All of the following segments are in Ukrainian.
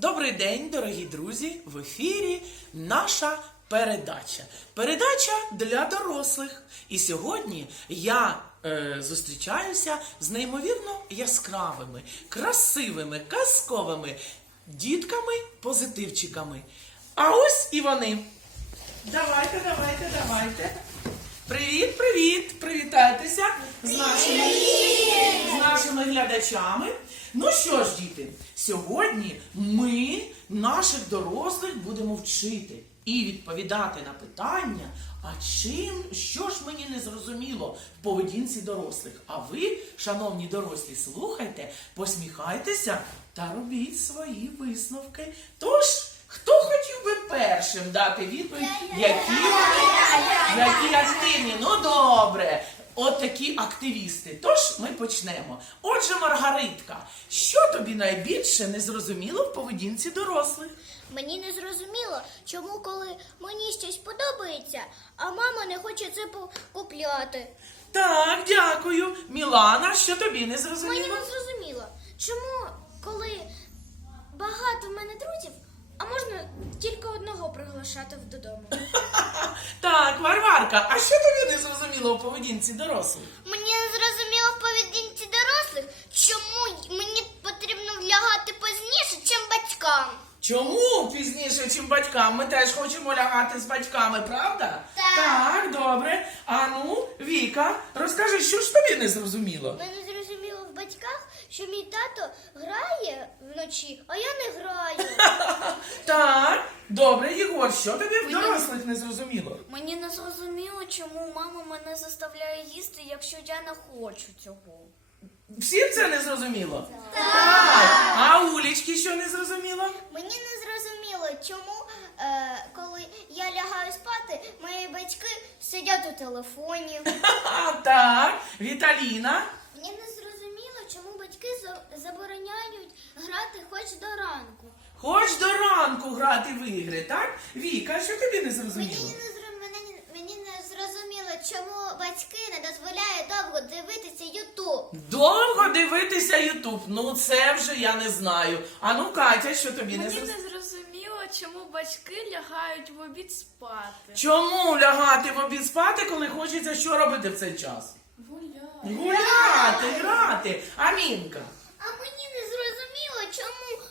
Добрий день, дорогі друзі! В ефірі наша передача. Передача для дорослих. І сьогодні я е, зустрічаюся з неймовірно яскравими, красивими, казковими дітками, позитивчиками. А ось і вони. Давайте, давайте, давайте. Привіт, привіт! Привітайтеся з нашими, з нашими глядачами. Ну що ж, діти, сьогодні ми наших дорослих будемо вчити і відповідати на питання, а чим, що ж мені не зрозуміло в поведінці дорослих. А ви, шановні дорослі, слухайте, посміхайтеся та робіть свої висновки. Тож, першим дати відповідь, які вони які активні? Ну добре. От такі активісти. Тож ми почнемо. Отже, Маргаритка, що тобі найбільше не зрозуміло в поведінці дорослих? Мені не зрозуміло, чому коли мені щось подобається, а мама не хоче це купляти. Так, дякую. Мілана, що тобі не Мені не зрозуміло, чому коли багато в мене друзів, а можна тільки одного приглашати додому. Так, Варварка, а що тобі не зрозуміло в поведінці дорослих? Мені не зрозуміло в поведінці дорослих, чому мені потрібно лягати пізніше, чим батькам. Чому пізніше, чим батькам? Ми теж хочемо лягати з батьками, правда? Так. Так, добре. А ну, Віка, розкажи, що ж тобі не зрозуміло? Мене зрозуміло в батьках, що мій тато грає вночі, а я не граю. Так, добре, Єгор, що тобі в дорослих не зрозуміло? Мені не зрозуміло, чому мама мене заставляє їсти, якщо я не хочу цього. Всім це не зрозуміло? Так. А Улічки що не зрозуміло? Мені не зрозуміло, чому, е, коли я лягаю спати, мої батьки сидять у телефоні. Так, Віталіна. Мені не зрозуміло, чому батьки за- забороняють грати хоч до ранку. Хоч до ранку грати в ігри, так? Віка, що тобі не зрозуміло? Мені не мені не зрозуміло, чому батьки не дозволяють довго дивитися Ютуб. Довго дивитися Ютуб. Ну це вже я не знаю. А ну, Катя, що тобі не Мені зрозуміло? не зрозуміло, чому батьки лягають в обід спати. Чому лягати в обід спати, коли хочеться що робити в цей час? Гуляють. Гуляти, грати. Амінка. А мені не зрозуміло, чому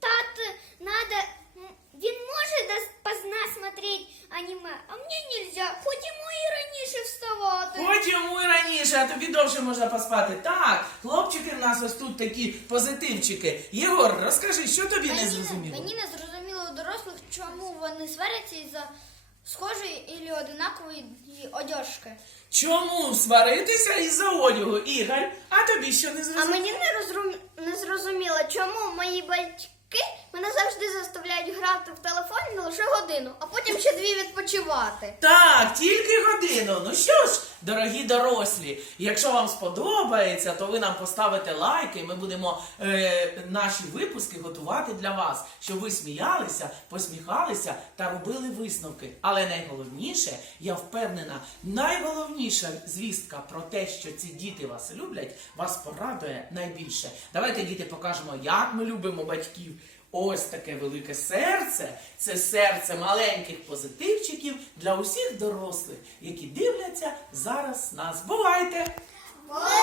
тат надо. м, Він може допоздна смотреть аніме, а мені нельзя. Ходімо і раніше вставати. Хоч йому і а тобі довше можна поспати. Так, хлопчики в нас ось тут такі позитивчики. Єгор, розкажи, що тобі не зрозуміло? мені не зрозуміло у дорослих, чому вони сваряться із-за схожої і одинакової одежки. Чому сваритися із-за одягу, Ігор? А тобі що не А зрозуміло? мені не, розрум... не зрозуміло, чому мої батьки мене завжди заставляють грати в телефоні лише годину, а потім ще дві відпочивати. Так, тільки годину. Ну що ж, дорогі дорослі, якщо вам сподобається, то ви нам поставите лайки, ми будемо е, наші випуски готувати для вас, щоб ви сміялися, посміхалися та робили висновки. Але найголовніше, я впевнена, найголовніша звістка про те, що ці діти вас люблять, вас порадує найбільше. Давайте, діти, покажемо, як ми любимо батьків. Ось таке велике серце це серце маленьких позитивчиків для усіх дорослих, які дивляться зараз нас. Бувайте! Бувайте!